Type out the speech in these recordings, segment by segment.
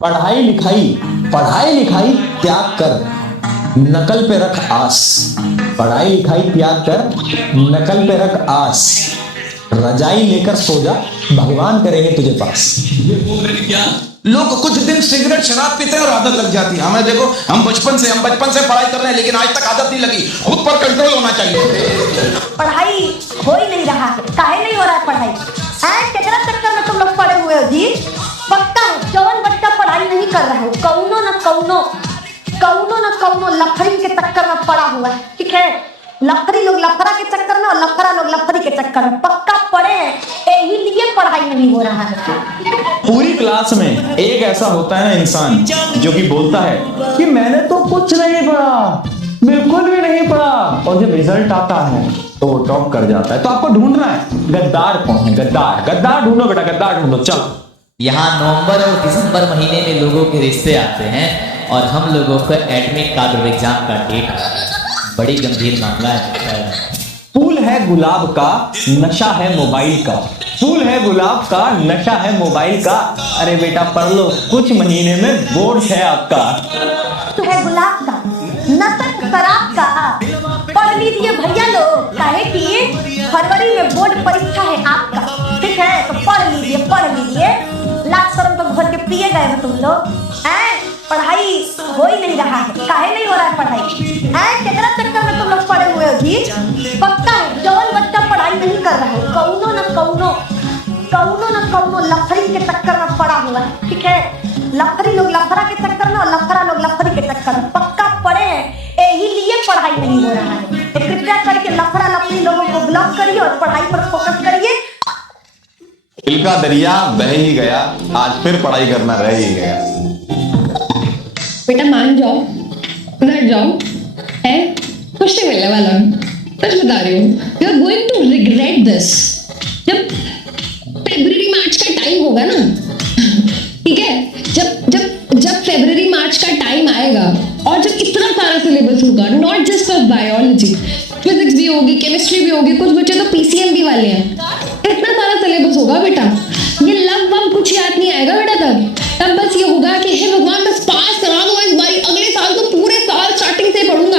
पढ़ाई लिखाई त्याग कर, नकल पे रख आस। पढ़ाई लिखाई त्याग कर, नकल पे रख आस। रजाई लेकर सो जा, भगवान करेंगे तुझे पास। लोग कुछ दिन सिगरेट शराब पीते हैं और आदत लग जाती है। हमें देखो, हम बचपन से पढ़ाई कर रहे हैं, लेकिन आज तक आदत नहीं लगी। खुद पर कंट्रोल होना चाहिए। पढ़ाई हो ही नहीं रहा है, काहे नहीं हो रहा है पढ़ाई? कितना चक्कर में तुम लोग पड़े हुए हो जी? पक्का जवन बच्चा पढ़ाई नहीं कर रहा है, कौनो न कौनो लफड़ी के चक्कर में पड़ा हुआ है। ठीक है, लफड़ी लोग लफड़ा के चक्कर में और लफड़ा लोग लफड़ी के चक्कर में पक्का पड़े हैं, यही लिए पढ़ाई नहीं हो रहा है। पूरी क्लास में एक ऐसा होता है ना इंसान जो कि बोलता है कि मैंने तो कुछ नहीं पढ़ा, बिल्कुल भी नहीं पढ़ा, और जब रिजल्ट आता है तो वो टॉप कर जाता है। तो आपको ढूंढना है गद्दार कौन है। गद्दार ढूंढो बेटा, गद्दार ढूंढो। चलो, यहाँ नवंबर और दिसंबर महीने में लोगों के रिश्ते आते हैं और हम लोगों को एडमिट कार्ड और एग्जाम का डेट, बड़ी गंभीर मामला है। फूल है गुलाब का, नशा है मोबाइल का। फूल है गुलाब का, नशा है मोबाइल का। अरे बेटा पढ़ लो, कुछ महीने में बोर्ड है आपका। फूल है गुलाब का, नशा शराब का। पढ़ लीजिए भैया लोग, काहे कि फरवरी में बोर्ड परीक्षा है आपका। ठीक है, तो पढ़ लीजिए। लाख शर्म तो भर के पिए गए हो तुम लोग। पढ़ाई हो ही नहीं रहा है, काहे नहीं हो रहा है पढ़ाई? कितना चक्कर में तुम लोग पड़े हुए हो जी? पक्का है जवन बच्चा पढ़ाई नहीं कर रहा है, कौनो न कौनो लफड़ी के चक्कर में पड़ा हुआ है। ठीक है, लफड़ी लोग लफड़ा के चक्कर में और लफड़ा लोग लफड़ी के चक्कर में पक्का पड़े हैं, यही लिए पढ़ाई नहीं हो रहा है। तो कृपया करके लफड़ा लफड़ी लोगों को ब्लॉक करिए और पढ़ाई पर फोकस करिए। दिल का दरिया बह ही गया, आज फिर पढ़ाई करना रह ही गया। बेटा मान जाओ, उधर जाओ, है कुछ नहीं मिलने वाला। सच बता रही हूँ, you are going to regret this. जब फरवरी मार्च का टाइम होगा ना, ठीक है, जब फरवरी मार्च का टाइम आएगा और जब इतना सारा सिलेबस होगा, not just of biology, physics भी होगी, केमिस्ट्री भी होगी, कुछ बच्चे तो पीसीएम भी वाले हैं, इतना सारा सिलेबस होगा बेटा, ये लव कुछ याद नहीं आएगा बेटा। तब बस ये होगा कि हे भगवान बस पास करा दो इस बारी, अगले साल तो पूरे साल स्टार्टिंग से पढ़ूंगा।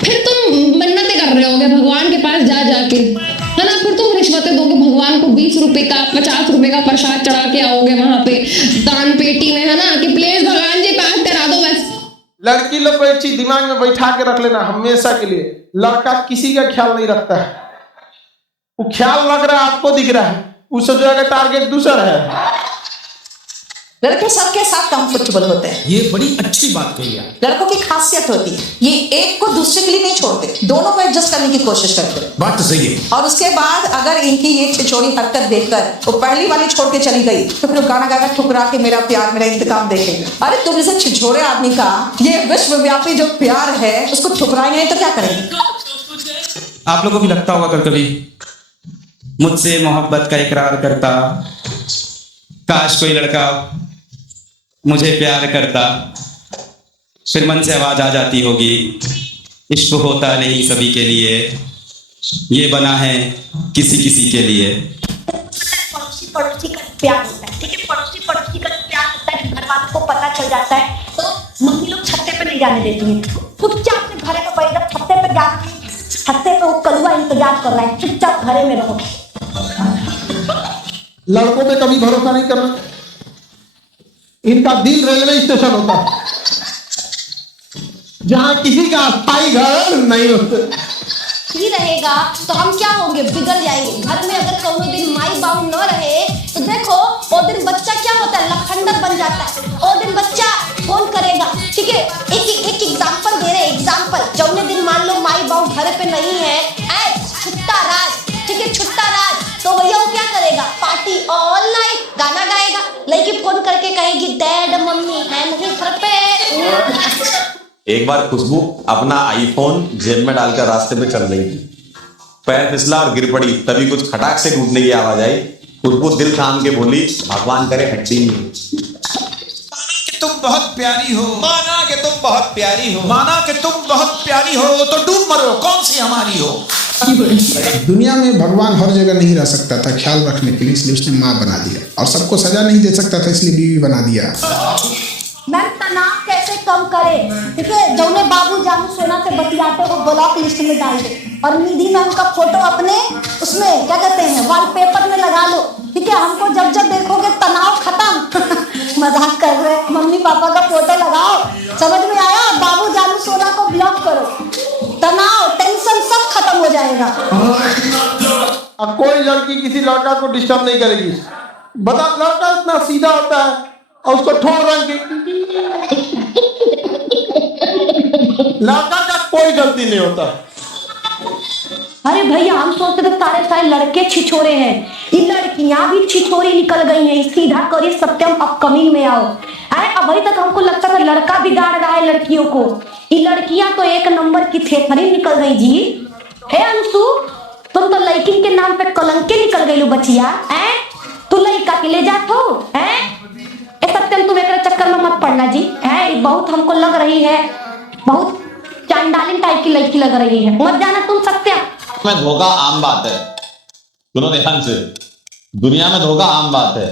फिर तुम मन्नतें कर रहे होगे भगवान के पास जा जाके, है ना? फिर तुम रिश्वतें दोगे भगवान को, 20 रुपए का 50 रुपए का प्रसाद चढ़ा के आओगे वहां पे दान पेटी में, है ना, कि प्लीज भगवान जी पास करा दो बस। लड़की लोग को एक चीज दिमाग में बैठा के रख लेना हमेशा के लिए, लड़का किसी का ख्याल नहीं रखता है। वो ख्याल रख रहा है, आपको दिख रहा है, उस जगह टारगेट दूसरा है। लड़के सबके साथ कंफर्टेबल होते हैं, ये बड़ी अच्छी बात कही है। लड़कों की खासियत होती है, ये एक को दूसरे के लिए नहीं छोड़ते, दोनों को एडजस्ट करने की कोशिश करते हैं। बात तो सही है। और उसके बाद अगर इनकी ये छिछोड़ी हरकत देखकर वो पहली वाली छोड़ के चली गई, तो फिर गाना गाना ठुकरा के मेरा प्यार मेरा इंतकाम देखेंगे। अरे तुम जैसे छिछोड़े आदमी का ये विश्वव्यापी जो प्यार है उसको ठुकराएंगे तो क्या करेंगे? आप लोगों को भी लगता होगा कभी मुझसे मोहब्बत का इकरार करता, काश कोई लड़का मुझे प्यार करता, फिर मन से आवाज आ जाती होगी, इश्क होता नहीं सभी के लिए, ये बना है किसी किसी के लिए। पड़ोसी का प्यार होता है, ठीक है, पड़ोसी का प्यार होता है। घर वालों को पता चल जाता है तो मम्मी लोग छत्ते पे नहीं जाने देती है, चुपचाप से घरे पे बैठ, छत्ते पे जाना नहीं, छत्ते पे वो कलुआ इंतजार कर रहा है, चुपचाप घरे में रहो। लड़कों पे कभी भरोसा नहीं करना, इनका दिल रेलवे स्टेशन होता है जहां किसी का अस्थायी घर नहीं होता। ही रहेगा तो हम क्या होंगे, बिगड़ जाएंगे। घर में अगर कौनो दिन माई बाप न रहे तो देखो वो दिन बच्चा क्या होता है, लखंडर बन जाता है। वो दिन बच्चा फोन करेगा, ठीक है, एक एग्जांपल दे रहे, एग्जांपल, जौने दिन मान लो माई बाप घर पे नहीं है, छुट्टा रात, ठीक है, छुट्टा रात, तो भैया वो क्या करेगा, पार्टी ऑल नाइट, गाना गाएगा, लड़की फोन करके कहेगी डैड मम्मी है नहीं घर पे। एक बार खुशबू अपना आईफोन जेब में डालकर रास्ते पे चल रही थी, पैर फिसला और गिर पड़ी, तभी कुछ खटाक से टूटने की आवाज आई। खुशबू दिल थाम के बोली, भगवान करे हड्डी नहीं। तुम बहुत प्यारी हो, माना कि तुम बहुत प्यारी हो, माना कि तुम बहुत प्यारी हो, तो डूब मरो, कौन सी हमारी हो। दुनिया में भगवान हर जगह नहीं रह सकता था ख्याल रखने के लिए, इसलिए उसने माँ बना दिया। और सबको सजा नहीं दे सकता था, इसलिए बीवी बना दिया। मैम तनाव कैसे कम करे, ठीक है? जौने बाबू जानू सोना से बतियाते हो ब्लॉक लिस्ट में डाल दे, और निधि मैम का फोटो अपने उसमें क्या कहते हैं वॉलपेपर में लगा लो, ठीक है? हमको जब जब देखोगे तनाव खत्म। मजाक कर रहे, मम्मी पापा का फोटो लगाओ, समझ में आया? बाबू जानू सोना को ब्लॉक करो, तनाव टेंशन सब खत्म हो जाएगा। अब कोई लड़की किसी लड़का को डिस्टर्ब नहीं करेगी। बता, लड़का इतना सीधा होता है और उसको ठोड़ रंग के लड़का का कोई गलती नहीं होता। अरे भैया हम सोचते थे सारे सारे लड़के छिछोरे हैं, ये लड़कियां भी छिछोरी निकल गई हैं। सीधा करिए सत्यम अपकमिंग में आओ। अरे अभी तक हमको लगता था लड़का बिगाड़ रहा है लड़कियों को, ये लड़कियां तो एक नंबर की थेथरी निकल गई जी। हे अंशु, तुम तो लड़किन के नाम पे कलंके निकल गई लो बचिया। तू लड़का के ले जात हो? सत्यम तुम एक चक्कर में मत पड़ना जी। बहुत हमको लग रही है, बहुत चांडालिन टाइप की लड़की लग रही है, मत जाना तुम सत्यम। में धोखा आम बात है, सुनो ध्यान से, दुनिया में धोखा आम बात है।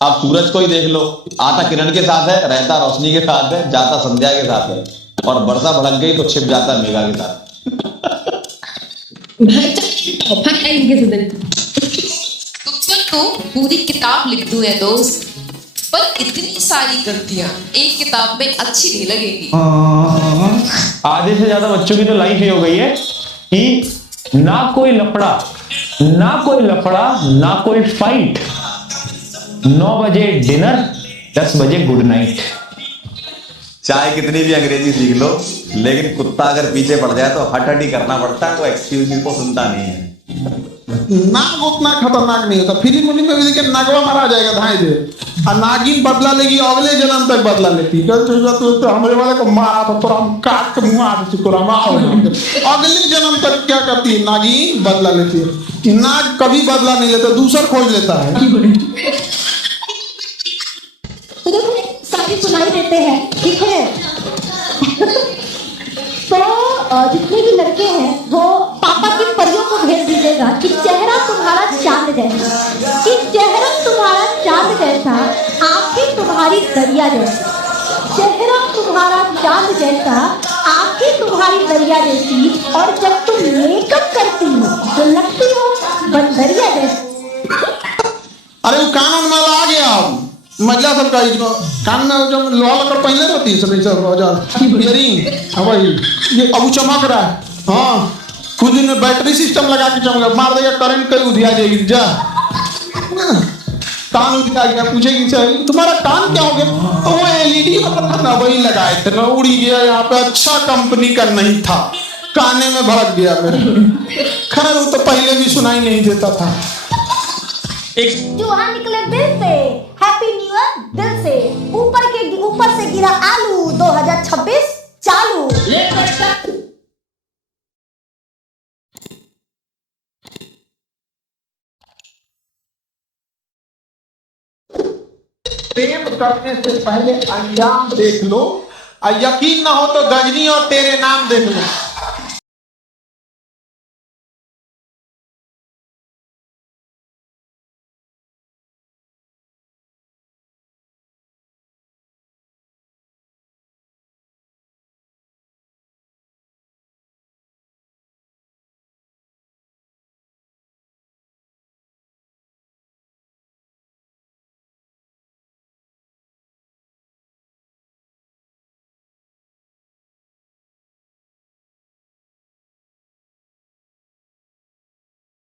आप सूरज को ही देख लो, आता किरण के साथ है, रहता रोशनी के साथ है, जाता संध्या के साथ है, और वर्षा भड़क गई तो छिप जाता मेघा के साथ। तो पूरी किताब लिख दूं या दोस्त, पर इतनी सारी गलतियां एक किताब में अच्छी नहीं लगेगी। आधे से ज्यादा बच्चों की तो लाइफ ये हो गई है कि ना कोई लफड़ा, ना कोई लफड़ा, ना कोई फाइट, 9 बजे डिनर, 10 बजे गुड नाइट। चाहे कितनी भी अंग्रेजी सीख लो, लेकिन कुत्ता अगर पीछे पड़ जाए तो हट हट ही करना पड़ता है, तो एक्सक्यूज को सुनता नहीं है। नाग उतना खतरनाक नहीं होता। फिल्म उलिम में भी देखिए नागवा मारा जाएगा धाई दे, और नागिन बदला लेगी, अगले जन्म तक बदला लेती। तो हमारे वाले को मारा तो तोरा हम काट के मुंह आ तोरा मार, अगले जन्म तक क्या करती है नागिन? बदला लेती है। नाग कभी बदला नहीं लेता, दूसर खोज लेता है। तो देखो सारी सुनाई देते हैं, ठीक है? तो जितने भी लड़के हैं वो पापा की परियों को भेज दीजिएगा कि चेहरा तुम्हारा चांद जैसा, कि चेहरा तुम्हारा चांद जैसा, आंखें तुम्हारी दरिया जैसी, चेहरा तुम्हारा चांद जैसा, आंखें तुम्हारी दरिया जैसी, और जब तुम मेकअप करती हो तो लगती हो बंदरिया जैसी। अरे वो कानून वाला आ गया, महिला सब का कान में जो लोहा लकड़ पहले रहती है सब इयरिंग, वही ये अब चमक रहा है। हाँ, खुद ही बैटरी सिस्टम लगा के चमका, मार देगा करंट, कहीं उधिया जाएगी। जा कान उधिया गया, पूछेगी तुम्हारा कान क्या हो गया? तो वो एलईडी वाला था, वही लगाए थे ना, उड़ी गया। यहाँ पे अच्छा कंपनी का नहीं था, काने में भड़क गया मेरे। खैर वो तो पहले भी सुनाई नहीं देता था। चूहा निकले दिल से, हैप्पी न्यू ईयर दिल से, ऊपर से गिरा आलू, 2026 चालू। प्रेम करने से पहले अंजाम देख लो, और यकीन ना हो तो गजनी और तेरे नाम देख लो।